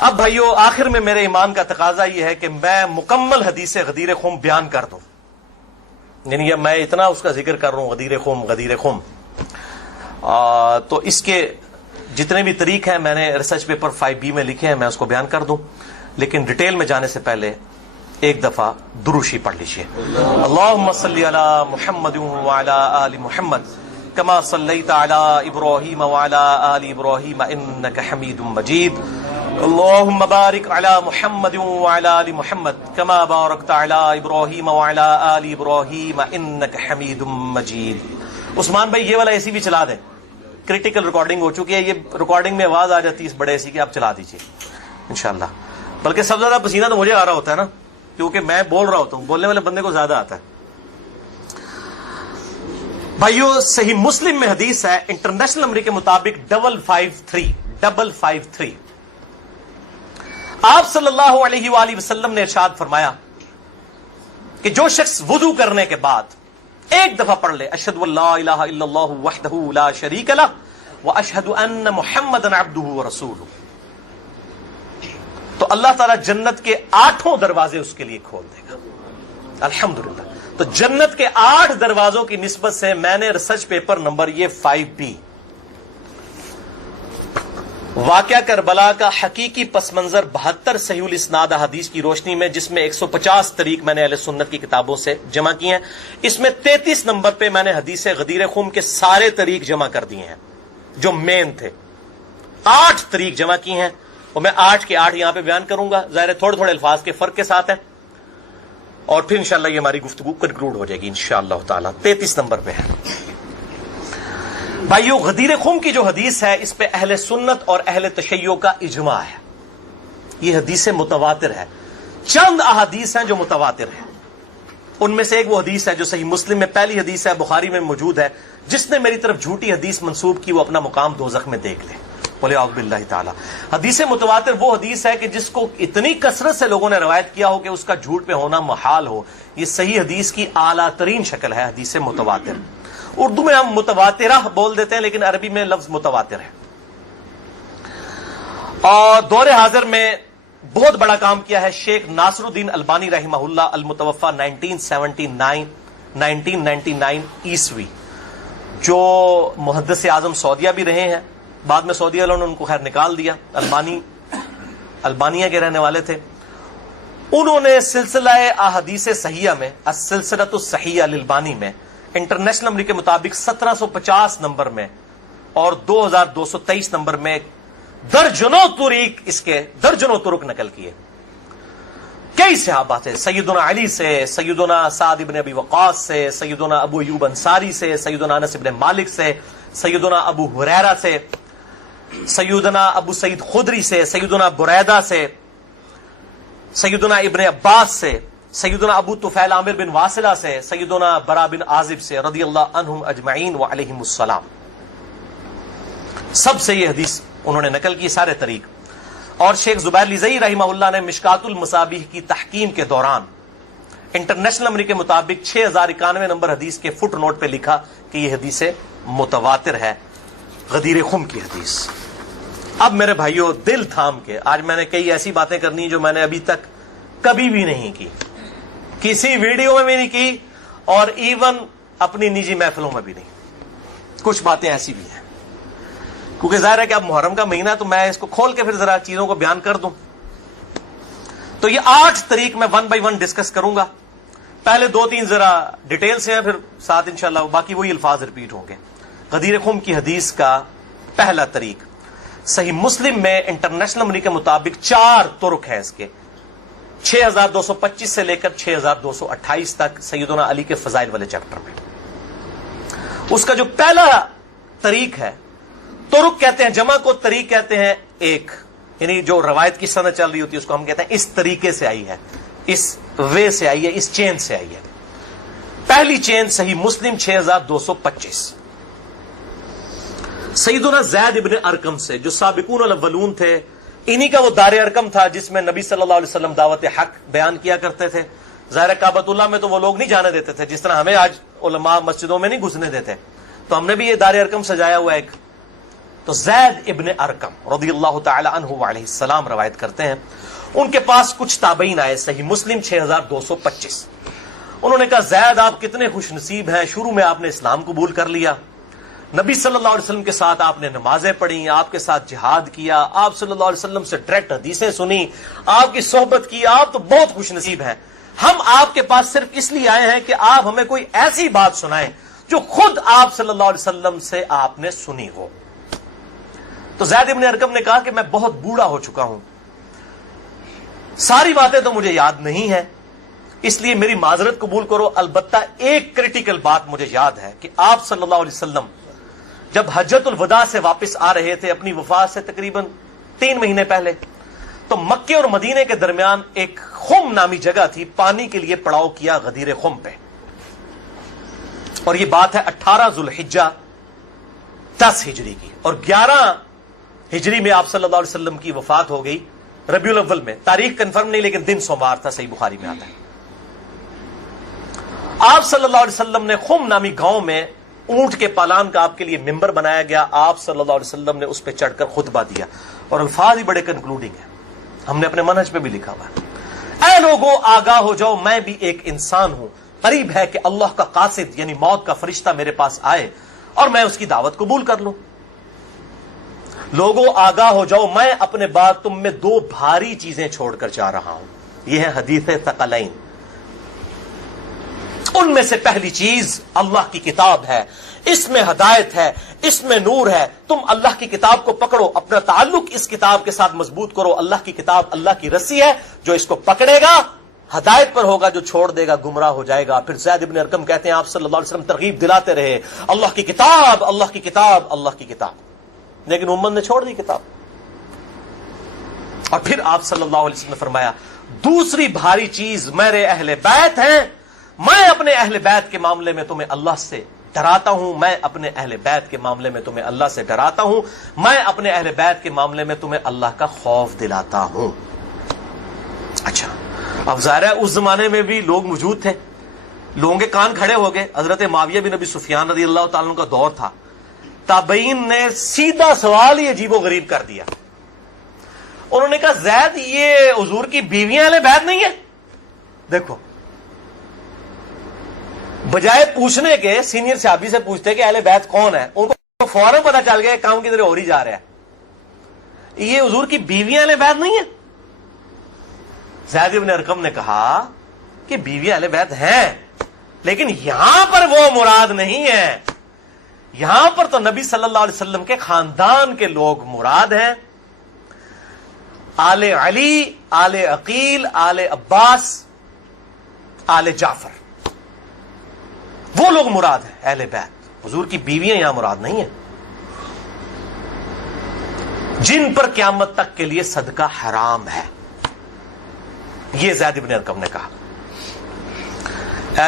اب بھائیو آخر میں میرے ایمان کا تقاضا یہ ہے کہ میں مکمل حدیث غدیر خم بیان کر دوں، یعنی میں اتنا اس کا ذکر کر رہا ہوں غدیر خم تو اس کے جتنے بھی طریق ہیں میں نے ریسرچ پیپر 5B میں لکھے ہیں، میں اس کو بیان کر دوں، لیکن ڈیٹیل میں جانے سے پہلے ایک دفعہ دروشی پڑھ لیجیے۔ اللہم صلی علی محمد وعلی آل محمد کما صلیت علی ابراہیم وعلی آل ابراہیم انک حمید مجید، اللہم بارک علی محمد وعلی آل محمد کما بارکت علی ابراہیم وعلی آل ابراہیم انک حمید مجید۔ عثمان بھائی یہ والا اے سی بھی چلا دیں، کریٹیکل ریکارڈنگ ہو چکی ہے، یہ ریکارڈنگ میں آواز آ جاتی ہے اس بڑے اے سی کی، آپ چلا دیجیے انشاءاللہ۔ بلکہ سب سے زیادہ پسینہ تو مجھے آ رہا ہوتا ہے نا، کیونکہ میں بول رہا ہوتا ہوں، بولنے والے بندے کو زیادہ آتا ہے۔ بھائیو صحیح مسلم میں حدیث ہے انٹرنیشنل نمبر کے مطابق 553 آپ صلی اللہ علیہ وآلہ وسلم نے ارشاد فرمایا کہ جو شخص وضو کرنے کے بعد ایک دفعہ پڑھ لے اشہد ان لا الہ الا اللہ وحدہ لا شریک لہ واشہد ان محمدا عبدہ ورسولہ، تو اللہ تعالیٰ جنت کے 8 دروازے اس کے لیے کھول دے گا۔ الحمدللہ، تو جنت کے 8 دروازوں کی نسبت سے میں نے ریسرچ پیپر نمبر یہ 5B واقعہ کربلا کا حقیقی پس منظر 72 صحیح الاسناد حدیث کی روشنی میں، جس میں 150 طریق میں نے اہل سنت کی کتابوں سے جمع کیے ہیں، اس میں 33 نمبر پہ میں نے حدیث غدیر خم کے سارے طریق جمع کر دیے ہیں جو مین تھے، 8 طریق جمع کیے ہیں، اور میں 8 کے 8 یہاں پہ بیان کروں گا، ظاہر تھوڑے تھوڑے الفاظ کے فرق کے ساتھ ہیں، اور پھر انشاءاللہ یہ ہماری گفتگو کنکلوڈ ہو جائے گی انشاءاللہ تعالی۔ 33 نمبر پہ ہے بھائیو غدیر خم کی جو حدیث ہے، اس پہ اہل سنت اور اہل تشیع کا اجماع ہے، یہ حدیث متواتر ہے۔ چند احادیث ہیں جو متواتر ہیں، ان میں سے ایک وہ حدیث ہے جو صحیح مسلم میں پہلی حدیث ہے، بخاری میں موجود ہے، جس نے میری طرف جھوٹی حدیث منسوب کی وہ اپنا مقام دوزخ میں دیکھ لے، بولے اعوذ باللہ تعالی۔ حدیث متواتر وہ حدیث ہے کہ جس کو اتنی کثرت سے لوگوں نے روایت کیا ہو کہ اس کا جھوٹ پہ ہونا محال ہو، یہ صحیح حدیث کی اعلیٰ ترین شکل ہے حدیث متواتر۔ اردو میں ہم متواترہ بول دیتے ہیں، لیکن عربی میں لفظ متواتر ہے۔ اور دور حاضر میں بہت بڑا کام کیا ہے شیخ ناصر الدین البانی رحمہ اللہ، المتوفى 1999 عیسوی، جو محدث اعظم سعودیہ بھی رہے ہیں، بعد میں سعودیہ والوں نے ان کو خیر نکال دیا، البانیہ کے رہنے والے تھے۔ انہوں نے سلسلہ احادیث صحیحہ میں، السلسلۃ الصحیحہ للبانی میں، انٹرنیشنل نمبر کے مطابق 1750 نمبر میں اور 2223 نمبر میں درجنوں طریق، اس کے درجنوں طرق نقل کیے۔ کئی صحابہ تھے، سیدنا علی سے، سیدنا سعد بن ابی وقاص سے، سیدنا ابو ایوب انصاری سے، سیدنا انس بن مالک سے، سیدنا ابو ہریرہ سے، سیدنا ابو سعید خدری سے، سیدنا بریدہ سے، سیدنا ابن عباس سے، سیدنا ابو طفیل عامر بن واصلہ سے، سیدنا برا بن عازب سے رضی اللہ عنہم اجمعین وعلیہم السلام، سب سے یہ حدیث انہوں نے نقل کی، سارے طریق۔ اور شیخ زبیر لیزئی رحمہ اللہ نے مشکات المصابیح کی تحقیم کے دوران انٹرنیشنل نمبر کے مطابق 6091 نمبر حدیث کے فٹ نوٹ پہ لکھا کہ یہ حدیث متواتر ہے، غدیر خم کی حدیث۔ اب میرے بھائیوں دل تھام کے، آج میں نے کئی ایسی باتیں کرنی جو میں نے ابھی تک کبھی بھی نہیں کی، کسی ویڈیو میں بھی نہیں کی، اور ایون اپنی نجی محفلوں میں بھی نہیں۔ کچھ باتیں ایسی بھی ہیں کیونکہ ظاہر ہے کہ اب محرم کا مہینہ، تو میں اس کو کھول کے پھر ذرا چیزوں کو بیان کر دوں۔ تو یہ 8 طریق میں 1 بائی 1 ڈسکس کروں گا، پہلے 2-3 ذرا ڈیٹیل سے ہیں، پھر ساتھ انشاءاللہ باقی وہی الفاظ ریپیٹ ہوں گے۔ غدیر خم کی حدیث کا پہلا طریق صحیح مسلم میں انٹرنیشنل نمبر کے مطابق 4 طرق ہیں اس کے، 6225 سے لے کر 6228 تک، سیدنا علی کے فضائل والے چیپٹر میں۔ اس کا جو پہلا طریق ہے، طرق کہتے ہیں جمع کو، طریق کہتے ہیں ایک، یعنی جو روایت کی سند چل رہی ہوتی ہے اس کو ہم کہتے ہیں اس طریقے سے آئی ہے، اس وے سے آئی ہے، اس چین سے آئی ہے۔ پہلی چین صحیح مسلم 6225 سیدنا زید ابن ارقم سے، جو سابقون الاولون تھے، انہی کا وہ دار ارقم تھا جس میں نبی صلی اللہ علیہ وسلم دعوت حق بیان کیا کرتے تھے۔ ظاہر کعبۃ اللہ میں تو وہ لوگ نہیں جانے دیتے تھے، جس طرح ہمیں آج علماء مسجدوں میں نہیں گھسنے دیتے، تو ہم نے بھی یہ دار ارقم سجایا ہوا ایک، تو زید ابن ارقم رضی اللہ تعالی عنہ علیہ السلام روایت کرتے ہیں، ان کے پاس کچھ تابعین آئے، صحیح مسلم 6225۔ انہوں نے کہا زید آپ کتنے خوش نصیب ہیں، شروع میں آپ نے اسلام قبول کر لیا، نبی صلی اللہ علیہ وسلم کے ساتھ آپ نے نمازیں پڑھی، آپ کے ساتھ جہاد کیا، آپ صلی اللہ علیہ وسلم سے ڈائریکٹ حدیثیں سنی، آپ کی صحبت کی، آپ تو بہت خوش نصیب ہیں۔ ہم آپ کے پاس صرف اس لیے آئے ہیں کہ آپ ہمیں کوئی ایسی بات سنائیں جو خود آپ صلی اللہ علیہ وسلم سے آپ نے سنی ہو۔ تو زید ابن ارقم نے کہا کہ میں بہت بوڑھا ہو چکا ہوں، ساری باتیں تو مجھے یاد نہیں ہیں، اس لیے میری معذرت قبول کرو، البتہ ایک کریٹیکل بات مجھے یاد ہے کہ آپ صلی اللہ علیہ وسلم جب حجۃ الوداع سے واپس آ رہے تھے اپنی وفات سے تقریباً 3 مہینے پہلے، تو مکے اور مدینے کے درمیان ایک خم نامی جگہ تھی، پانی کے لیے پڑاؤ کیا غدیر خم پہ، اور یہ بات ہے 18 ذوالحجہ 10 ہجری کی، اور 11 ہجری میں آپ صلی اللہ علیہ وسلم کی وفات ہو گئی ربیع الاول میں، تاریخ کنفرم نہیں لیکن دن سوموار تھا، صحیح بخاری میں آتا ہے۔ آپ صلی اللہ علیہ وسلم نے خم نامی گاؤں میں اونٹ کے پالان کا آپ کے لیے ممبر بنایا گیا، آپ صلی اللہ علیہ وسلم نے اس پہ چڑھ کر خطبہ دیا، اور الفاظ ہی بڑے کنکلوڈنگ ہیں، ہم نے اپنے منہج پہ بھی لکھا ہوا ہے، اے لوگوں آگاہ ہو جاؤ، میں بھی ایک انسان ہوں، قریب ہے کہ اللہ کا قاصد یعنی موت کا فرشتہ میرے پاس آئے اور میں اس کی دعوت قبول کر لوں۔ لوگوں آگاہ ہو جاؤ، میں اپنے بعد تم میں 2 بھاری چیزیں چھوڑ کر جا رہا ہوں، یہ ہے حدیث ثقلین۔ ان میں سے پہلی چیز اللہ کی کتاب ہے، اس میں ہدایت ہے، اس میں نور ہے، تم اللہ کی کتاب کو پکڑو، اپنا تعلق اس کتاب کے ساتھ مضبوط کرو، اللہ کی کتاب اللہ کی رسی ہے، جو اس کو پکڑے گا ہدایت پر ہوگا، جو چھوڑ دے گا گمراہ ہو جائے گا۔ پھر زید ابن ارقم کہتے ہیں آپ صلی اللہ علیہ وسلم ترغیب دلاتے رہے، اللہ کی کتاب، اللہ کی کتاب، اللہ کی کتاب، لیکن امت نے چھوڑ دی کتاب۔ اور پھر آپ صلی اللہ علیہ وسلم نے فرمایا دوسری بھاری چیز میرے اہل بیت ہیں، میں اپنے اہل بیت کے معاملے میں تمہیں اللہ سے ڈراتا ہوں، میں اپنے اہل بیت کے معاملے میں تمہیں اللہ سے ڈراتا ہوں، میں اپنے اہل بیت کے معاملے میں تمہیں اللہ کا خوف دلاتا ہوں۔ اچھا، اب ظاہر ہے اس زمانے میں بھی لوگ موجود تھے، لوگوں کے کان کھڑے ہو گئے، حضرت معاویہ بن ابی سفیان رضی اللہ تعالیٰ عنہ کا دور تھا، تابعین نے سیدھا سوال ہی عجیب و غریب کر دیا، انہوں نے کہا زید یہ حضور کی بیویاں اہل بیت نہیں ہیں؟ دیکھو، بجائے پوچھنے کے سینئر صحابی سے پوچھتے کہ اہل بیت کون ہے، ان کو فوراً پتا چل گیا کام کی طرح ہو ہی جا رہا ہے، یہ حضور کی بیویاں اہل بیت نہیں ہیں۔ زید بن ارقم نے کہا کہ بیویاں اہل بیت ہیں، لیکن یہاں پر وہ مراد نہیں ہے، یہاں پر تو نبی صلی اللہ علیہ وسلم کے خاندان کے لوگ مراد ہیں، آل علی، آل عقیل، آل عباس، آل جعفر، وہ لوگ مراد ہیں اہل بیت، حضور کی بیویاں یہاں مراد نہیں ہیں، جن پر قیامت تک کے لیے صدقہ حرام ہے، یہ زید بن ارقم نے کہا۔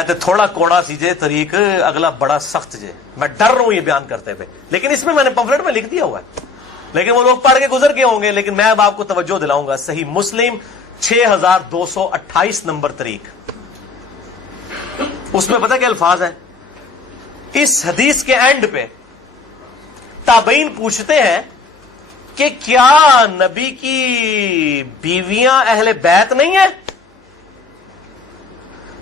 تو تھوڑا کوڑا سیجے طریق، اگلا بڑا سخت جے، میں ڈر رہا ہوں یہ بیان کرتے ہوئے، لیکن اس میں نے پمفلٹ میں لکھ دیا ہوا ہے، لیکن وہ لوگ پڑھ کے گزر گئے ہوں گے، لیکن میں اب آپ کو توجہ دلاؤں گا۔ صحیح مسلم 6228 نمبر طریق، اس میں پتہ کیا الفاظ ہیں؟ اس حدیث کے اینڈ پہ تابعین پوچھتے ہیں کہ کیا نبی کی بیویاں اہل بیت نہیں ہیں؟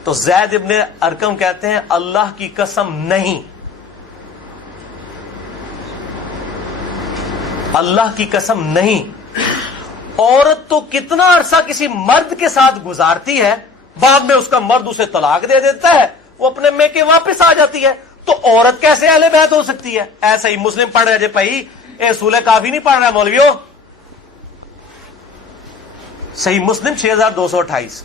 تو زید ابن ارقم کہتے ہیں اللہ کی قسم نہیں، اللہ کی قسم نہیں، عورت تو کتنا عرصہ کسی مرد کے ساتھ گزارتی ہے، بعد میں اس کا مرد اسے طلاق دے دیتا ہے، وہ اپنے میکے واپس آ جاتی ہے، تو عورت کیسے اہل بیت ہو سکتی ہے؟ ایسا ہی مسلم پڑھ رہے جے بھائی، اصول کافی نہیں پڑھ رہا مولویوں، صحیح مسلم 6228،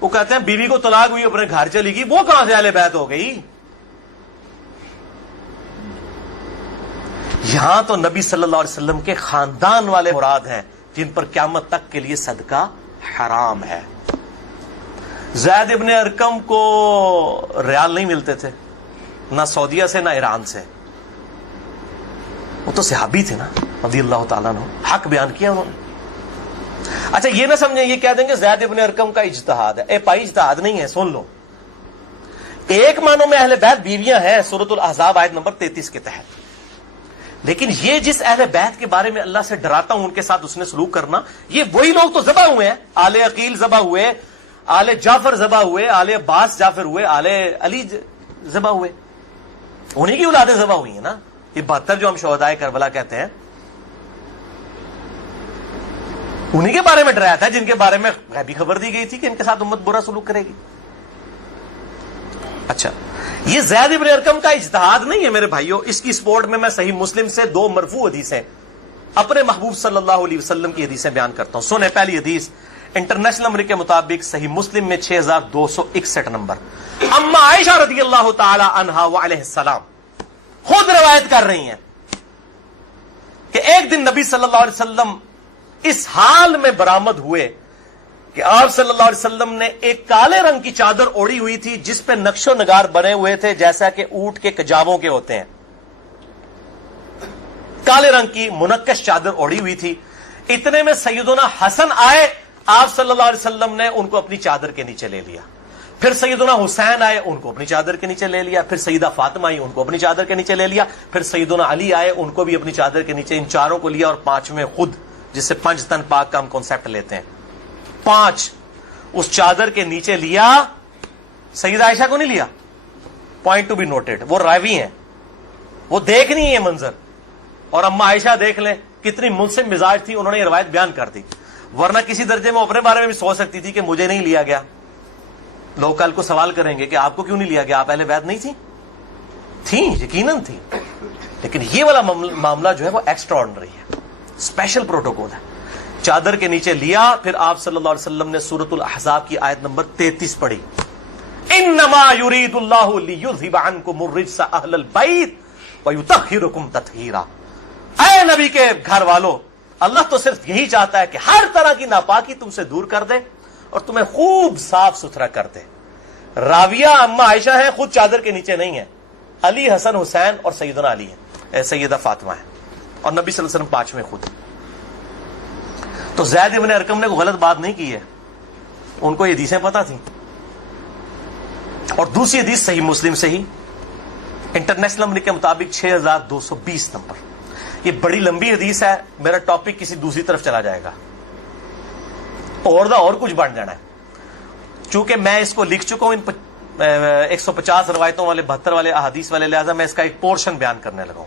وہ کہتے ہیں بیوی کو طلاق ہوئی اپنے گھر چلی گئی، وہ کہاں سے اہل بیت ہو گئی؟ یہاں تو نبی صلی اللہ علیہ وسلم کے خاندان والے مراد ہیں، جن پر قیامت تک کے لیے صدقہ حرام ہے۔ زید ابن ارقم کو ریال نہیں ملتے تھے، نہ سعودیہ سے نہ ایران سے، وہ تو صحابی تھے نا رضی اللہ تعالیٰ عنہ، حق بیان کیا انہوں نے۔ اچھا یہ نہ سمجھیں یہ کہہ دیں کہ زید ابن ارقم کا اجتہاد ہے، اے بھائی اجتہاد نہیں ہے، سن لو، ایک معنوں میں اہل بیت بیویاں ہیں سورۃ الاحزاب آیت نمبر 33 کے تحت، لیکن یہ جس اہل بیت کے بارے میں اللہ سے ڈراتا ہوں ان کے ساتھ اس نے سلوک کرنا، یہ وہی لوگ تو ذبح ہوئے ہیں، آل عقیل ذبح ہوئے، آل جعفر ذبح ہوئے، آل عباس جعفر ہوئے، آل علی ذبح ہوئے، انہی کی اولادیں ذبح ہوئی ہیں نا. یہ 72 جو ہم شہدائے کربلا کہتے ہیں انہی کے بارے میں ڈرایا تھا، جن کے بارے میں غیبی خبر دی گئی تھی کہ ان کے ساتھ امت برا سلوک کرے گی. اچھا، یہ زید ابن ارقم کا اجتہاد نہیں ہے میرے بھائیوں، اس کی سپورٹ میں صحیح مسلم سے 2 مرفوع حدیثیں اپنے محبوب صلی اللہ علیہ وسلم کی حدیثیں بیان کرتا ہوں. سنیں پہلی حدیث انٹرنیشنل نمبر کے مطابق صحیح مسلم میں 6261 نمبر. اما عائشہ رضی اللہ تعالی عنہا وعلیہ السلام خود روایت کر رہی ہیں کہ ایک دن نبی صلی اللہ علیہ وسلم اس حال میں برآمد ہوئے کہ آپ صلی اللہ علیہ وسلم نے ایک کالے رنگ کی چادر اوڑھی ہوئی تھی جس پہ نقش و نگار بنے ہوئے تھے جیسا کہ اونٹ کے کجاووں کے ہوتے ہیں. کالے رنگ کی منقش چادر اوڑھی ہوئی تھی. اتنے میں سیدنا حسن آئے، آپ صلی اللہ علیہ وسلم نے ان کو اپنی چادر کے نیچے لے لیا. پھر سیدنا حسین آئے، ان کو اپنی چادر کے نیچے لے لیا. پھر سیدہ فاطمہ آئی، ان کو اپنی چادر کے نیچے لے لیا. پھر سیدنا علی آئے، ان کو بھی اپنی چادر کے نیچے، ان چاروں کو لیا. اور 5ویں خود، جس سے 5 تن پاک کا ہم کانسیپٹ لیتے ہیں، 5 اس چادر کے نیچے لیا. سیدہ عائشہ کو نہیں لیا. پوائنٹ ٹو بی نوٹڈ، وہ راوی ہیں، وہ دیکھ نہیں ہے منظر. اور اما عائشہ دیکھ لیں کتنی منصف مزاج تھی، انہوں نے یہ روایت بیان کر دی. ورنہ کسی درجے میں اپنے بارے میں بھی سوچ سکتی تھی کہ مجھے نہیں لیا گیا. لوگ کل کو سوال کریں گے کہ آپ کو کیوں نہیں لیا گیا، آپ اہل بیت نہیں تھیں، یقیناً تھی. لیکن یہ والا معاملہ جو ہے وہ ایکسٹرا آرڈنری ہے، اسپیشل پروٹوکول ہے. چادر کے نیچے لیا. پھر آپ صلی اللہ علیہ وسلم نے سورۃ الاحزاب کی آیت نمبر 33 پڑھی، انما یرید اللہ لیذھب عنکم الرجس اہل البیت ویطہرکم تطہیرا. اے نبی کے گھر والو، اللہ تو صرف یہی چاہتا ہے کہ ہر طرح کی ناپاکی تم سے دور کر دے اور تمہیں خوب صاف ستھرا کر دے. راویہ اما عائشہ ہیں، خود چادر کے نیچے نہیں ہے. علی، حسن، حسین اور سیدنا علی ہیں، سیدہ فاطمہ ہیں، اور نبی صلی اللہ علیہ وسلم 5ویں خود. تو زید ابن ارقم نے کوئی غلط بات نہیں کی ہے، ان کو یہ حدیثیں پتہ تھیں. اور دوسری حدیث صحیح مسلم سے ہی انٹرنیشنل نمبر کے مطابق 6220 نمبر. یہ بڑی لمبی حدیث ہے، میرا ٹاپک کسی دوسری طرف چلا جائے گا اور کچھ بن جانا ہے. چونکہ میں اس کو لکھ چکا ہوں ان 150 روایتوں والے 72 والے احادیث والے، لہذا میں اس کا ایک پورشن بیان کرنے لگا ہوں.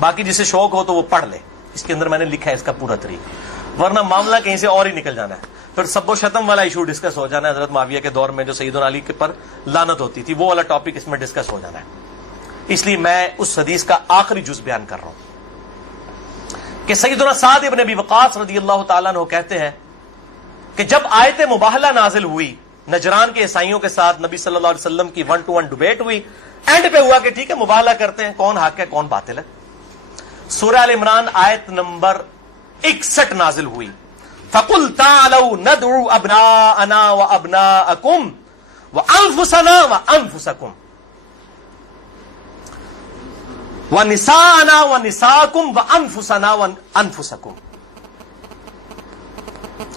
باقی جسے شوق ہو تو وہ پڑھ لے، اس کے اندر میں نے لکھا ہے اس کا پورا طریقہ. ورنہ معاملہ کہیں سے اور ہی نکل جانا ہے. پھر سب و شتم والا ایشو ڈسکس ہو جانا ہے، حضرت معاویہ کے دور میں جو سیدنا علی کے پر لعنت ہوتی تھی، وہ والا ٹاپک اس میں ڈسکس ہو جانا ہے. اس لیے میں اس حدیث کا آخری جز بیان کر رہا ہوں کہ سیدنا سعد ابن ابی وقاص رضی اللہ تعالیٰ عنہ کہتے ہیں کہ جب آیت مباہلہ نازل ہوئی نجران کے عیسائیوں کے ساتھ، نبی صلی اللہ علیہ وسلم کی 1-to-1 ڈبیٹ ہوئی. اینڈ پہ ہوا کہ ٹھیک ہے مباہلہ کرتے ہیں، کون حق ہے کون باطل ہے. سورہ ال عمران آیت نمبر 61 نازل ہوئی، فَقُلْ تَعَالَوْا نَدْعُوا أَبْنَاءَنَا وَأَبْنَاءَكُمْ وَأَنفُسَنَا وَأَنفُسَكُمْ وَنِسَاءَنَا وَنِسَاءَكُمْ وَأَنفُسَنَا وَأَنفُسَكُمْ.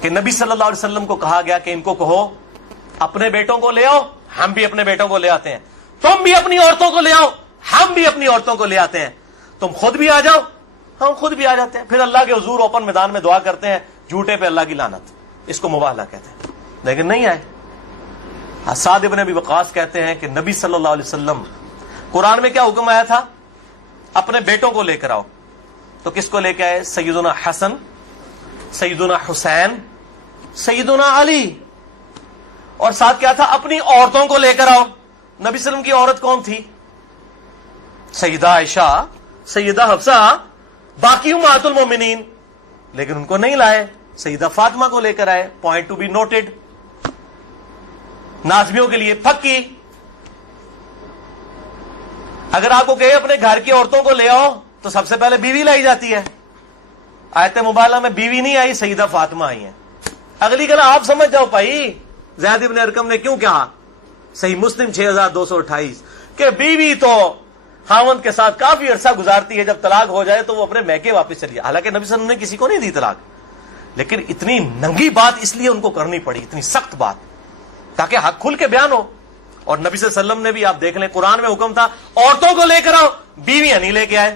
کہ نبی صلی اللہ علیہ وسلم کو کہا گیا کہ ان کو کہو اپنے بیٹوں کو لے آؤ، ہم بھی اپنے بیٹوں کو لے آتے ہیں. تم بھی اپنی عورتوں کو لے آؤ، ہم بھی اپنی عورتوں کو لے آتے ہیں. تم خود بھی آ جاؤ، ہم خود بھی آ جاتے ہیں. پھر اللہ کے حضور اوپن میدان میں دعا کرتے ہیں، جھوٹے پہ اللہ کی لعنت. اس کو مباہلہ کہتے ہیں. لیکن نہیں آئے. سعد ابن ابی وقاص کہتے ہیں کہ نبی صلی اللہ علیہ وسلم، قرآن میں کیا حکم آیا تھا؟ اپنے بیٹوں کو لے کر آؤ. تو کس کو لے کے آئے؟ سیدنا حسن، سیدنا حسین، سیدنا علی. اور ساتھ کیا تھا؟ اپنی عورتوں کو لے کر آؤ. نبی صلی اللہ علیہ وسلم کی عورت کون تھی؟ سیدہ عائشہ، سیدہ حفصہ، باقی امہات المومنین. لیکن ان کو نہیں لائے، سیدہ فاطمہ کو لے کر آئے. Point to be noted. نازمیوں کے لیے پکی. اگر آپ کو کہے اپنے گھر کی عورتوں کو لے آؤ تو سب سے پہلے بیوی لائی جاتی ہے. آیت مباہلہ میں بیوی نہیں آئی، سیدہ فاطمہ آئی ہیں. اگلی گلا آپ سمجھ جاؤ بھائی زید ابن ارقم نے کیوں کہا. صحیح مسلم 6228 کہ بیوی تو خاوند کے ساتھ کافی عرصہ گزارتی ہے، جب طلاق ہو جائے تو وہ اپنے میکے واپس چلی جائے. حالانکہ نبی صلی اللہ علیہ وسلم نے کسی کو نہیں دی طلاق، لیکن اتنی ننگی بات اس لیے ان کو کرنی پڑی، اتنی سخت بات، تاکہ حق کھل کے بیان ہو. اور نبی صلی اللہ علیہ وسلم نے بھی آپ دیکھ لیں قرآن میں حکم تھا عورتوں کو لے کر آؤ، بیویاں نہیں لے کے آئے.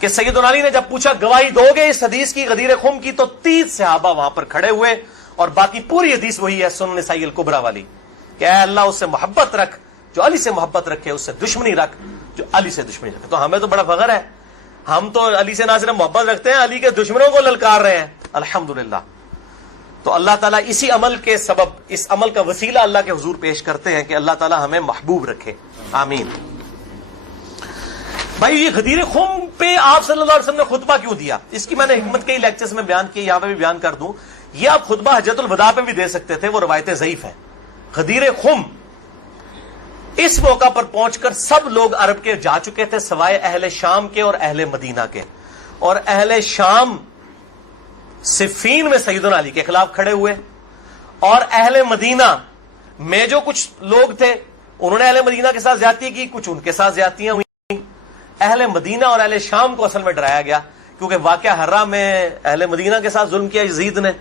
کہ سیدنا علی نے جب پوچھا گواہی دو گے اس حدیث کی غدیر خم کی، تو 30 صحابہ وہاں پر کھڑے ہوئے، اور باقی پوری حدیث وہی ہے سنن نسائی الکبریٰ والی کہ اے اللہ اس سے محبت رکھ جو علی سے محبت رکھے، اس سے دشمنی رکھ جو علی سے دشمنی رکھے۔ تو ہمیں تو بڑا فخر ہے، ہم تو علی سے نہ صرف محبت رکھتے ہیں، علی کے دشمنوں کو للکار رہے ہیں، الحمدللہ۔ تو اللہ تعالیٰ اسی عمل کے سبب، اس عمل کا وسیلہ اللہ کے حضور پیش کرتے ہیں کہ اللہ تعالیٰ ہمیں محبوب رکھے، آمین۔ بھائی یہ غدیر خم پہ آپ صلی اللہ علیہ وسلم نے خطبہ کیوں دیا؟ اس کی میں نے حکمت کئی لیکچرز میں بیان کی، یہاں پہ بھی بیان کر دوں۔ یہ آپ خطبہ حجۃ الوداع پہ بھی دے سکتے تھے، وہ روایتیں ضعیف ہیں۔ غدیر خم اس موقع پر پہنچ کر سب لوگ عرب کے جا چکے تھے سوائے اہل شام کے اور اہل مدینہ کے، اور اہل شام صفین میں سیدنا علی کے خلاف کھڑے ہوئے، اور اہل مدینہ میں جو کچھ لوگ تھے انہوں نے اہل مدینہ کے ساتھ زیادتی کی، کچھ ان کے ساتھ زیادتیاں ہوئی۔ اہل مدینہ اور اہل شام کو اصل میں ڈرایا گیا، کیونکہ واقعہ ہرہ میں اہل مدینہ کے ساتھ ظلم کیا یزید نے،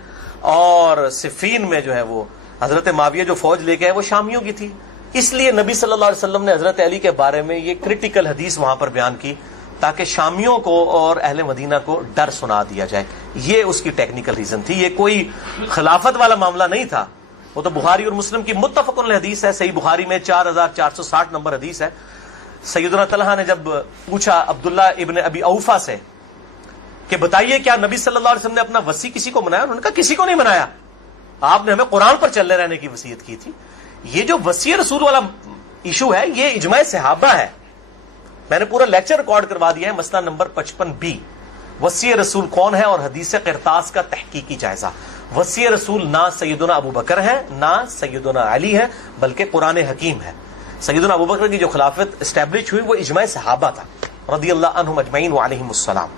اور صفین میں جو ہے وہ حضرت معاویہ جو فوج لے کے آئے وہ شامیوں کی تھی۔ اس لیے نبی صلی اللہ علیہ وسلم نے حضرت علی کے بارے میں یہ کرٹیکل حدیث وہاں پر بیان کی تاکہ شامیوں کو اور اہل مدینہ کو ڈر سنا دیا جائے۔ یہ اس کی ٹیکنیکل ریزن تھی، یہ کوئی خلافت والا معاملہ نہیں تھا۔ وہ تو بخاری اور مسلم کی متفق علیہ حدیث ہے، صحیح بخاری میں 4460 نمبر حدیث ہے۔ سیدنا طلحہ نے جب پوچھا عبداللہ ابن ابی اوفا سے کہ بتائیے کیا نبی صلی اللہ علیہ وسلم نے اپنا وصی کسی کو منایا؟ انہوں نے کہا کسی کو نہیں منایا، آپ نے ہمیں قرآن پر چلے رہنے کی وصیت کی تھی۔ یہ جو وصی رسول والا ایشو ہے یہ اجماع صحابہ ہے، میں نے پورا لیکچر ریکارڈ کروا دیا ہے، مسئلہ نمبر 55B، وصی رسول کون ہے اور حدیث قرطاس کا تحقیقی جائزہ۔ وصی رسول نہ سیدنا ابو بکر ہے نہ سیدنا علی ہے، بلکہ قرآن حکیم ہے۔ سیدنا ابو بکر کی جو خلافت اسٹیبلش ہوئی وہ اجماع صحابہ تھا رضی اللہ عنہم اجمعین وعلیہم السلام۔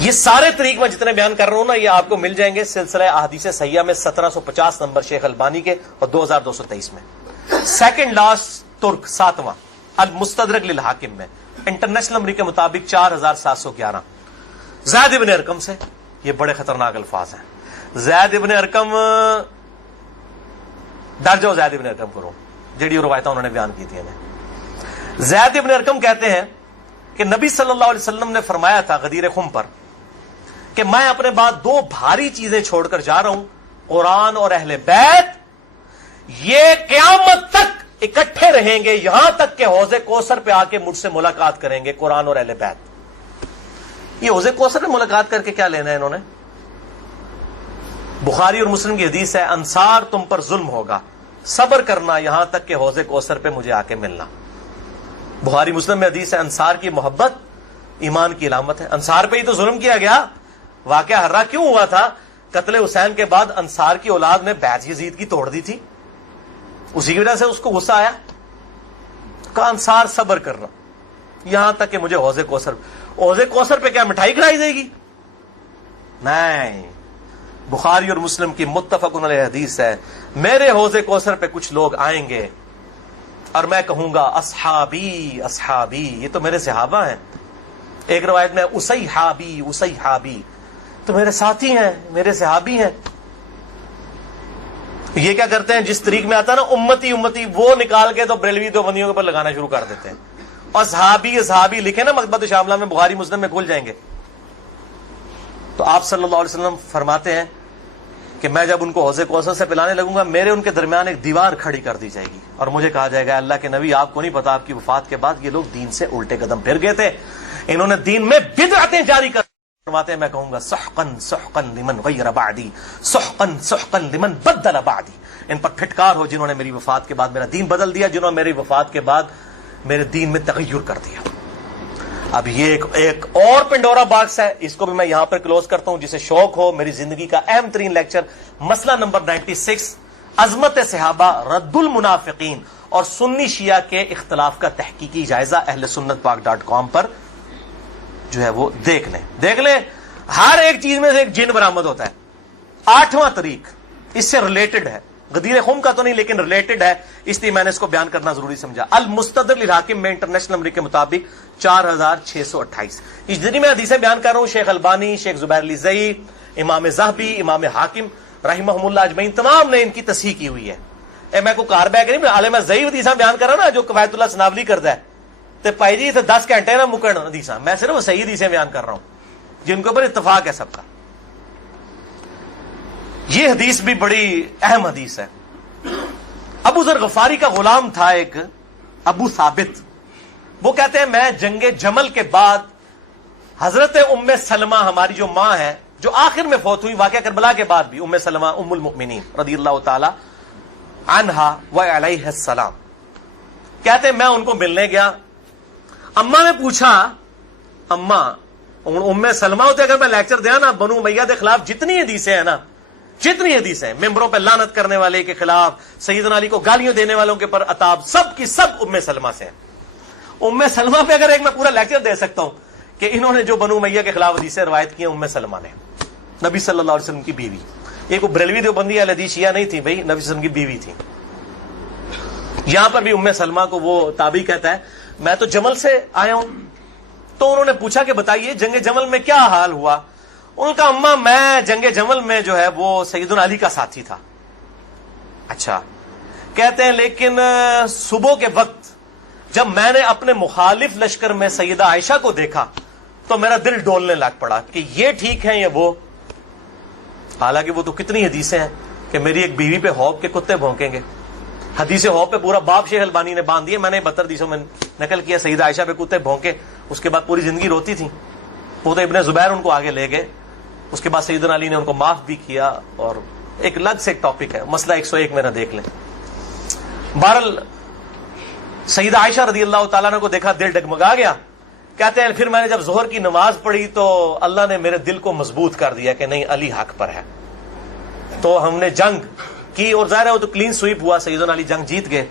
یہ سارے طریق میں جتنے بیان کر رہا ہوں نا یہ آپ کو مل جائیں گے سلسلہ احادیث صحیحہ میں 1750 نمبر شیخ البانی کے اور 2223 میں۔ سیکنڈ لاسٹ ترک 7واں المستدرک للحاکم میں انٹرنیشنل نمبر کے مطابق 4711 زید ابن ارقم سے۔ یہ بڑے خطرناک الفاظ ہیں۔ زید ابن ارقم ڈر جاؤ، زید ابن ارقم کرو جڑی روایتیں انہوں نے بیان کی تھی ہمیں۔ زید ابن ارقم کہتے ہیں کہ نبی صلی اللہ علیہ وسلم نے فرمایا تھا غدیر خم پر کہ میں اپنے بعد 2 بھاری چیزیں چھوڑ کر جا رہا ہوں، قرآن اور اہل بیت، یہ قیامت تک اکٹھے رہیں گے یہاں تک کہ حوض کوثر پہ آ کے مجھ سے ملاقات کریں گے، قرآن اور اہل بیت۔ یہ حوض کوثر میں ملاقات کر کے کیا لینا ہے انہوں نے؟ بخاری اور مسلم کی حدیث ہے انصار تم پر ظلم ہوگا، صبر کرنا یہاں تک کہ حوض کوثر پہ مجھے آ کے ملنا۔ بخاری مسلم میں حدیث ہے انصار کی محبت ایمان کی علامت ہے۔ انصار پہ ہی تو ظلم کیا گیا، واقعہ ہرہ کیوں ہوا تھا؟ قتل حسین کے بعد انصار کی اولاد نے بیعت یزید کی توڑ دی تھی، اسی کی وجہ سے اس کو غصہ آیا، کہا انصار صبر کرنا یہاں تک کہ مجھے حوض کوثر پہ کیا مٹھائی کھلائی جائے گی؟ نہیں، بخاری اور مسلم کی متفق علیہ حدیث ہے میرے حوض کوثر پہ کچھ لوگ آئیں گے اور میں کہوں گا اصحابی اصحابی، یہ تو میرے صحابہ ہیں۔ ایک روایت میں اسیحابی اسیحابی، تو میرے ساتھی ہیں، میرے صحابی ہیں۔ یہ کیا کرتے ہیں جس طریق میں آتا ہے نا امتی امتی، وہ نکال کے تو بریلوی دیوبندیوں کے اوپر لگانا شروع کر دیتے ہیں، اور صحابی صحابی لکھے نا مکتبۃ شاملہ میں، بخاری مسلم میں کھل جائیں گے۔ تو آپ صلی اللہ علیہ وسلم فرماتے ہیں کہ میں جب ان کو حوض کوثر سے پلانے لگوں گا میرے ان کے درمیان ایک دیوار کھڑی کر دی جائے گی، اور مجھے کہا جائے گا اللہ کے نبی آپ کو نہیں پتا آپ کی وفات کے بعد یہ لوگ دین سے الٹے قدم پھر گئے تھے، انہوں نے دین میں بدعتیں جاری کر فرماتے ہیں میں کہوں گا سحقن سحقن لمن غیر بعدی سحقن سحقن لمن بدل بعدی، ان پر پھٹکار ہو جنہوں نے میری وفات کے بعد میرا دین بدل دیا، جنہوں نے میری وفات کے بعد میرے دین میں تغیر کر دیا۔ اب یہ ایک اور پنڈورا باکس ہے، اس کو بھی میں یہاں پر کلوز کرتا ہوں، جسے شوق ہو میری زندگی کا اہم ترین لیکچر مسئلہ نمبر 96 عظمت صحابہ رد المنافقین اور سنی شیعہ کے اختلاف کا تحقیقی جائزہ اہل سنت پاک.com پر جو ہے وہ دیکھ لیں۔ ہر ایک چیز میں سے ایک جن برآمد ہوتا ہے۔ 8واں طریق اس سے ریلیٹڈ ہے، غدیر خم کا تو نہیں لیکن ریلیٹڈ ہے، اس لیے میں نے اس کو بیان کرنا ضروری سمجھا۔ المستدرک للحاکم میں انٹرنیشنل نمبر کے مطابق 4628۔ اس جتنی میں حدیثیں بیان کر رہا ہوں شیخ البانی، شیخ زبیر لیزئی، امام ذہبی، امام حاکم رحمہم اللہ اجمعین تمام نے ان کی تصحیح کی ہوئی ہے۔ میں کو کار بیک نہیں، عالم ضعیف حدیثیں بیان کر رہا نا جو کفایت اللہ سناولی کرتا ہے، تو بھائی جی 10 گھنٹے نہ مکن حدیثاں، میں صرف صحیح حدیثیں بیان کر رہا ہوں جن کے اوپر اتفاق ہے سب کا۔ یہ حدیث بھی بڑی اہم حدیث ہے۔ ابو ذر غفاری کا غلام تھا ایک ابو ثابت، وہ کہتے ہیں میں جنگ جمل کے بعد حضرت ام سلمہ ہماری جو ماں ہے، جو آخر میں فوت ہوئی واقعہ کربلا کے بعد بھی، ام سلمہ ام المؤمنین رضی اللہ تعالی عنہا و علیہ السلام، کہتے ہیں میں ان کو ملنے گیا، اماں نے پوچھا، اماں ام سلمہ ہوتے اگر میں لیکچر دیا نا بنو امیہ کے خلاف جتنی حدیثیں ہیں نا، جتنی حدیثیں ممبروں پہ لعنت کرنے والے کے خلاف، سیدنا علی کو گالیاں دینے والوں کے پر عتاب، سب کی سب ام سلمہ سے ہیں۔ ام سلمہ پہ اگر ایک میں پورا لیکچر دے سکتا ہوں کہ انہوں نے جو بنو امیہ کے خلاف حدیثیں روایت کی ہیں، ام سلمہ نے، نبی صلی اللہ علیہ وسلم کی بیوی، یہ کوئی بریلوی دیوبندی اہل حدیث شیعہ نہیں تھی بھائی، نبی صلی اللہ علیہ وسلم کی بیوی تھی۔ یہاں پر بھی ام سلمہ کو وہ تابعی کہتا ہے میں تو جمل سے آیا ہوں، تو انہوں نے پوچھا کہ بتائیے جنگ جمل میں کیا حال ہوا؟ ان کا اماں میں جنگ جمل میں جو ہے وہ سیدنا علی کا ساتھی تھا۔ اچھا، کہتے ہیں لیکن صبح کے وقت جب میں نے اپنے مخالف لشکر میں سیدہ عائشہ کو دیکھا تو میرا دل ڈولنے لگ پڑا کہ یہ ٹھیک ہے یا وہ، حالانکہ وہ تو کتنی حدیثیں ہیں کہ میری ایک بیوی پہ خوف کے کتے بھونکیں گے، حدیث خوف پہ پورا باب شیخ البانی نے باندھ دیا، میں نے 72 حدیثوں میں نقل کیا، سیدہ عائشہ پہ کتے بھونکے، اس کے بعد پوری زندگی روتی تھی، وہ تو ابن زبیر ان کو آگے لے گئے، اس کے بعد سیدنا علی نے ان کو معاف بھی کیا، اور ایک الگ سے ایک ٹاپک ہے، مسئلہ 101 میرا دیکھ لیں۔ بہرحال سیدہ عائشہ رضی اللہ تعالیٰ عنہ کو دیکھا دل ڈگمگا گیا، کہتے ہیں پھر میں نے جب ظہر کی نماز پڑھی تو اللہ نے میرے دل کو مضبوط کر دیا کہ نہیں علی حق پر ہے، تو ہم نے جنگ کی، اور ظاہر ہے وہ تو کلین سویپ ہوا، سیدنا علی جنگ جیت گئے۔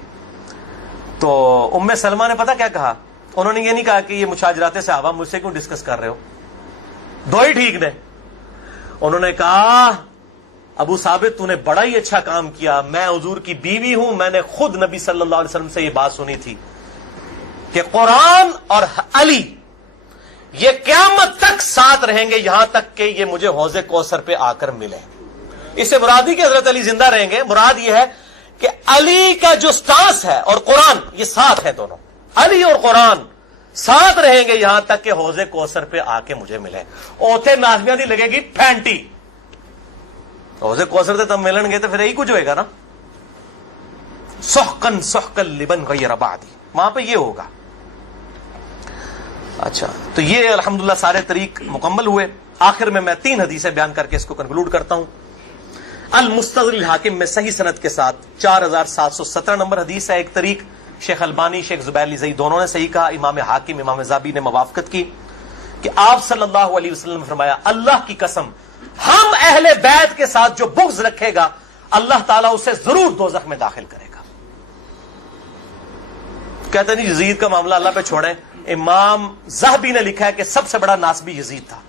تو ام سلمہ نے پتہ کیا کہا؟ انہوں نے یہ نہیں کہا کہ یہ مشاجرات صحابہ مجھ سے کیوں ڈسکس کر رہے ہو، دو ہی ٹھیک نے، انہوں نے کہا ابو ثابت تو نے بڑا ہی اچھا کام کیا، میں حضور کی بیوی ہوں، میں نے خود نبی صلی اللہ علیہ وسلم سے یہ بات سنی تھی کہ قرآن اور علی یہ قیامت تک ساتھ رہیں گے یہاں تک کہ یہ مجھے حوض کوثر پہ آ کر ملے۔ اس سے مراد ہی کہ حضرت علی زندہ رہیں گے، مراد یہ ہے کہ علی کا جو سٹانس ہے اور قرآن یہ ساتھ ہیں، دونوں علی اور قرآن ساتھ رہیں گے یہاں تک کہ حوض کوثر پہ آ کے مجھے ملے۔ اوتھے نازمیاں دی لگے گی پھینٹی، حوض کوثر سے تب ملن گے تو پھر یہی کچھ ہوئے گا نا، سحقن سحقن لمن غیر بعدی، وہاں پہ یہ ہوگا۔ اچھا، تو یہ الحمدللہ سارے طریق مکمل ہوئے۔ آخر میں 3 حدیثیں بیان کر کے اس کو کنکلوڈ کرتا ہوں۔ المستدرک الحاکم میں صحیح سند کے ساتھ 4717 نمبر حدیث ہے، ایک طریق شیخ البانی شیخ زبیر لیزئی دونوں نے صحیح کہا، امام حاکم امام ذابی نے موافقت کی کہ آپ صلی اللہ علیہ وسلم نے فرمایا اللہ کی قسم ہم اہل بیت کے ساتھ جو بغض رکھے گا اللہ تعالیٰ اسے ضرور دوزخ میں داخل کرے گا۔ کہتے ہیں یزید کا معاملہ اللہ پہ چھوڑیں، امام ذہبی نے لکھا ہے کہ سب سے بڑا ناسبی یزید تھا،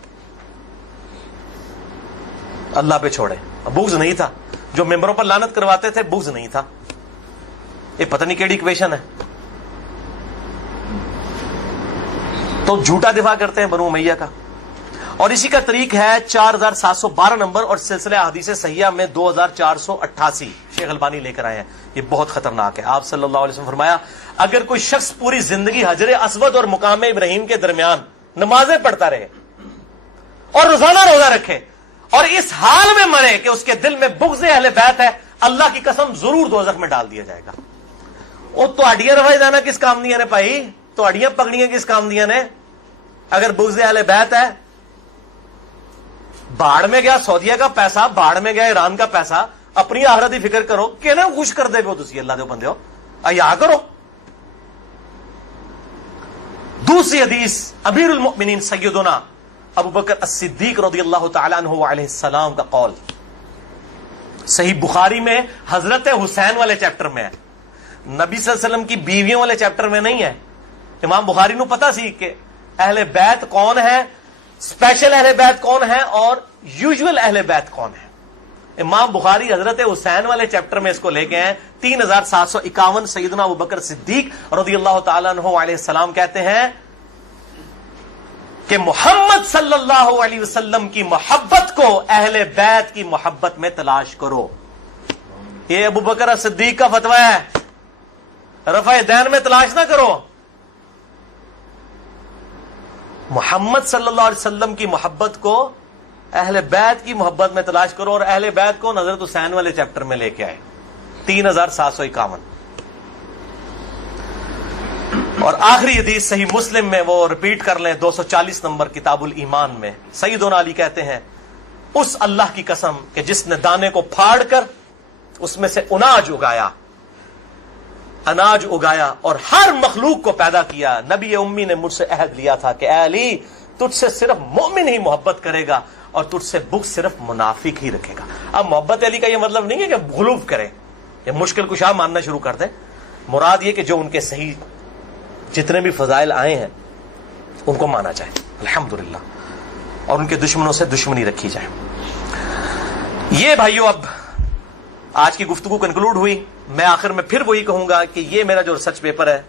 اللہ پہ چھوڑے، بغض نہیں تھا، جو ممبروں پر لعنت کرواتے تھے بغض نہیں تھا، یہ پتہ نہیں کیڑی ایکویشن ہے، تو جھوٹا دفاع کرتے ہیں بنو امیہ کا۔ اور اسی کا طریق ہے 4712 نمبر اور سلسلہ احادیث صحیحہ میں 2488 شیخ البانی لے کر آئے ہیں، یہ بہت خطرناک ہے۔ آپ صلی اللہ علیہ وسلم فرمایا اگر کوئی شخص پوری زندگی حجر اسود اور مقام ابراہیم کے درمیان نمازیں پڑھتا رہے اور روزانہ روزہ رکھے اور اس حال میں مرے کہ اس کے دل میں بغض اہل بیت ہے، اللہ کی قسم ضرور دوزخ میں ڈال دیا جائے گا۔ وہ تو اڈیاں روائی دانا کس کام دیا نے بھائی، تو اڈیاں پکڑیاں کس کام دیا نے؟ اگر بغض اہل بیت ہے، باڑ میں گیا سعودیہ کا پیسہ، باڑ میں گیا ایران کا پیسہ، اپنی آخرت کی فکر کرو کہ نا خوش کر دے پو تسی اللہ دے بندے ہو، ایا کرو۔ دوسری حدیث امیر المؤمنین سیدنا ابو بکر الصدیق رضی اللہ تعالیٰ عنہ علیہ السلام کا قول، صحیح بخاری میں حضرت حسین والے چیپٹر میں ہے، نبی صلی اللہ علیہ وسلم کی بیویوں والے چیپٹر میں نہیں ہے۔ امام بخاری نو پتا سی کہ اہل بیت کون ہے، اسپیشل اہل بیت کون ہے اور یوزول اہل بیت کون ہے۔ امام بخاری حضرت حسین والے چیپٹر میں اس کو لے کے ہیں 3751 سیدنا ابو بکر صدیق رضی اللہ تعالیٰ عنہ علیہ السلام کہتے ہیں کہ محمد صلی اللہ علیہ وسلم کی محبت کو اہل بیت کی محبت میں تلاش کرو۔ یہ ابو بکر صدیق کا فتویٰ ہے، رفع دین میں تلاش نہ کرو، محمد صلی اللہ علیہ وسلم کی محبت کو اہل بیت کی محبت میں تلاش کرو، اور اہل بیت کو حضرت حسین والے چیپٹر میں لے کے آئے 3751. اور آخری حدیث صحیح مسلم میں وہ ریپیٹ کر لیں 240 نمبر کتاب الایمان میں. سیدنا علی کہتے ہیں اس اللہ کی قسم کہ جس نے دانے کو پھاڑ کر اس میں سے اناج اگایا اور ہر مخلوق کو پیدا کیا، نبی امی نے مجھ سے عہد لیا تھا کہ اے علی تجھ سے صرف مومن ہی محبت کرے گا اور تجھ سے بغض صرف منافق ہی رکھے گا. اب محبت علی کا یہ مطلب نہیں ہے کہ غلوف کریں یا مشکل کشا ماننا شروع کر دیں. مراد یہ کہ جو ان کے صحیح جتنے بھی فضائل آئے ہیں ان کو مانا جائے الحمدللہ، اور ان کے دشمنوں سے دشمنی رکھی جائے. یہ بھائیو اب آج کی گفتگو کنکلوڈ ہوئی. میں آخر میں پھر وہی کہوں گا کہ یہ میرا جو ریسرچ پیپر ہے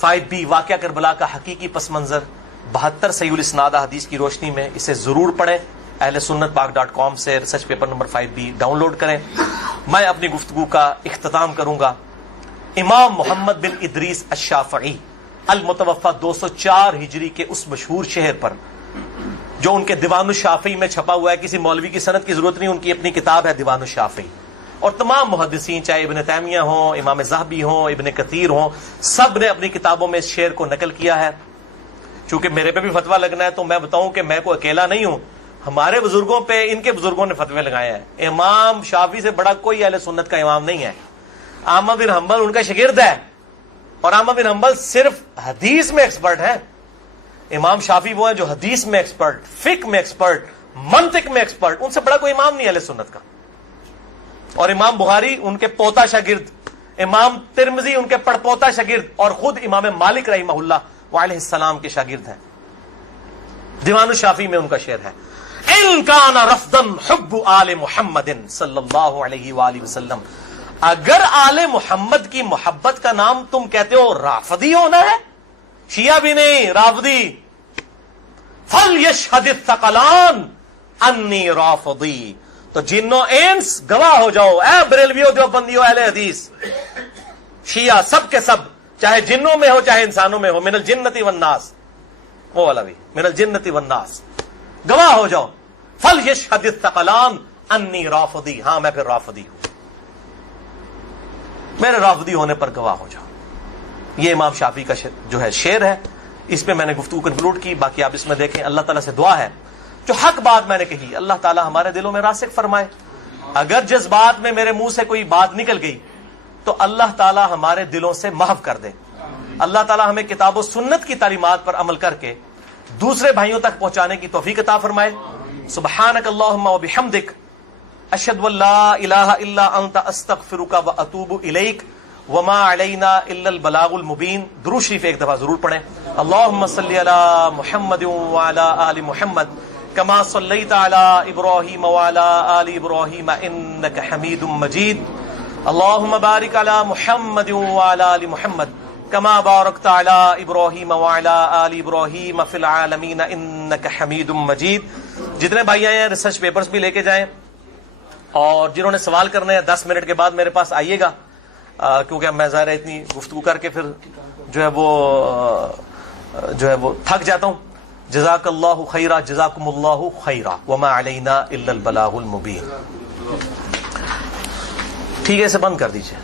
5B واقعہ کربلا کا حقیقی پس منظر 72 صحیح الاسناد حدیث کی روشنی میں، اسے ضرور پڑھیں. اہل سنت پاک.com سے research paper number 5B download کریں. میں اپنی گفتگو کا اختتام کروں گا امام محمد بن ادریس الشافعی المتوفى 204 ہجری کے اس مشہور شہر پر جو ان کے دیوان الشافعی میں چھپا ہوا ہے. کسی مولوی کی سند کی ضرورت نہیں، ان کی اپنی کتاب ہے دیوان الشافعی. اور تمام محدثین چاہے ابن تیمیہ ہوں، امام ذہبی ہوں، ابن کثیر ہوں، سب نے اپنی کتابوں میں اس شعر کو نقل کیا ہے. چونکہ میرے پہ بھی فتویٰ لگنا ہے تو میں بتاؤں کہ میں کوئی اکیلا نہیں ہوں، ہمارے بزرگوں پہ ان کے بزرگوں نے فتوے لگائے ہیں. امام شافعی سے بڑا کوئی اہل سنت کا امام نہیں ہے. احمد بن حنبل ان کا شاگرد ہے، اور احمد بن حنبل صرف حدیث میں ایکسپرٹ ہے. امام شافعی وہ ہیں جو حدیث میں ایکسپرٹ، فقہ میں ایکسپرٹ، منطق میں ایکسپرٹ. ان سے بڑا کوئی امام نہیں اہل سنت کا. اور امام بخاری ان کے پوتا شاگرد، امام ترمذی ان کے پڑپوتا شاگرد، اور خود امام مالک رحمہ اللہ وعلیہ السلام کے شاگرد ہیں. دیوان الشافعی میں ان کا شعر ہے ان کان رفضا حب آل محمد صلی اللہ علیہ وآلہ وسلم. اگر آل محمد کی محبت کا نام تم کہتے ہو رافضی ہونا ہے، شیعہ بھی نہیں رافضی، فلیشہد الثقلان انی رافضی. تو جنوں انس گواہ ہو جاؤ، اے بریلویو دیوبندیو اہل حدیث شیعہ سب کے سب، چاہے جنوں میں ہو چاہے انسانوں میں ہو، من الجنت والناس، وہ والا بھی من الجنت والناس، گواہ ہو جاؤ. فلیشہد الثقلان انی رافضی، ہاں میں پھر رافضی ہوں، میرے رافضی ہونے پر گواہ ہو جاؤ. یہ امام شافعی کا جو ہے شعر ہے. اس پہ میں نے گفتگو کنکلوڈ کی. باقی آپ اس میں دیکھیں. اللہ تعالیٰ سے دعا ہے جو حق بات میں نے کہی اللہ تعالیٰ ہمارے دلوں میں راسخ فرمائے. اگر جس بات میں میرے منہ سے کوئی بات نکل گئی تو اللہ تعالیٰ ہمارے دلوں سے محو کر دے. اللہ تعالیٰ ہمیں کتاب و سنت کی تعلیمات پر عمل کر کے دوسرے بھائیوں تک پہنچانے کی توفیق عطا فرمائے. سبحانک اللہم و بحمدک اشہد ان لا الہ الا انت استغفرک و اتوب الیک وما علینا الا البلاغ المبین. درود شریف ایک دفعہ ضرور پڑھیں. اللہم صلی علی محمد وعلی آل محمد کما صلیت علی ابراہیم وعلی آل ابراہیم انک حمید مجید. اللہم بارک علی محمد وعلی آل محمد کما بارکت علی ابراہیم وعلی آل ابراہیم فی العالمین انک حمید مجید. جتنے بھائی آئے ہیں ریسرچ پیپرز بھی لے کے جائیں، اور جنہوں نے سوال کرنے ہیں 10 منٹ کے بعد میرے پاس آئیے گا، کیونکہ میں ظاہر ہے اتنی گفتگو کر کے پھر جو ہے وہ تھک جاتا ہوں. جزاک اللہ خیرا، جزاکم اللہ خیرا، وما علینا الا البلاغ المبین. ٹھیک ہے، اسے بند کر دیجیے.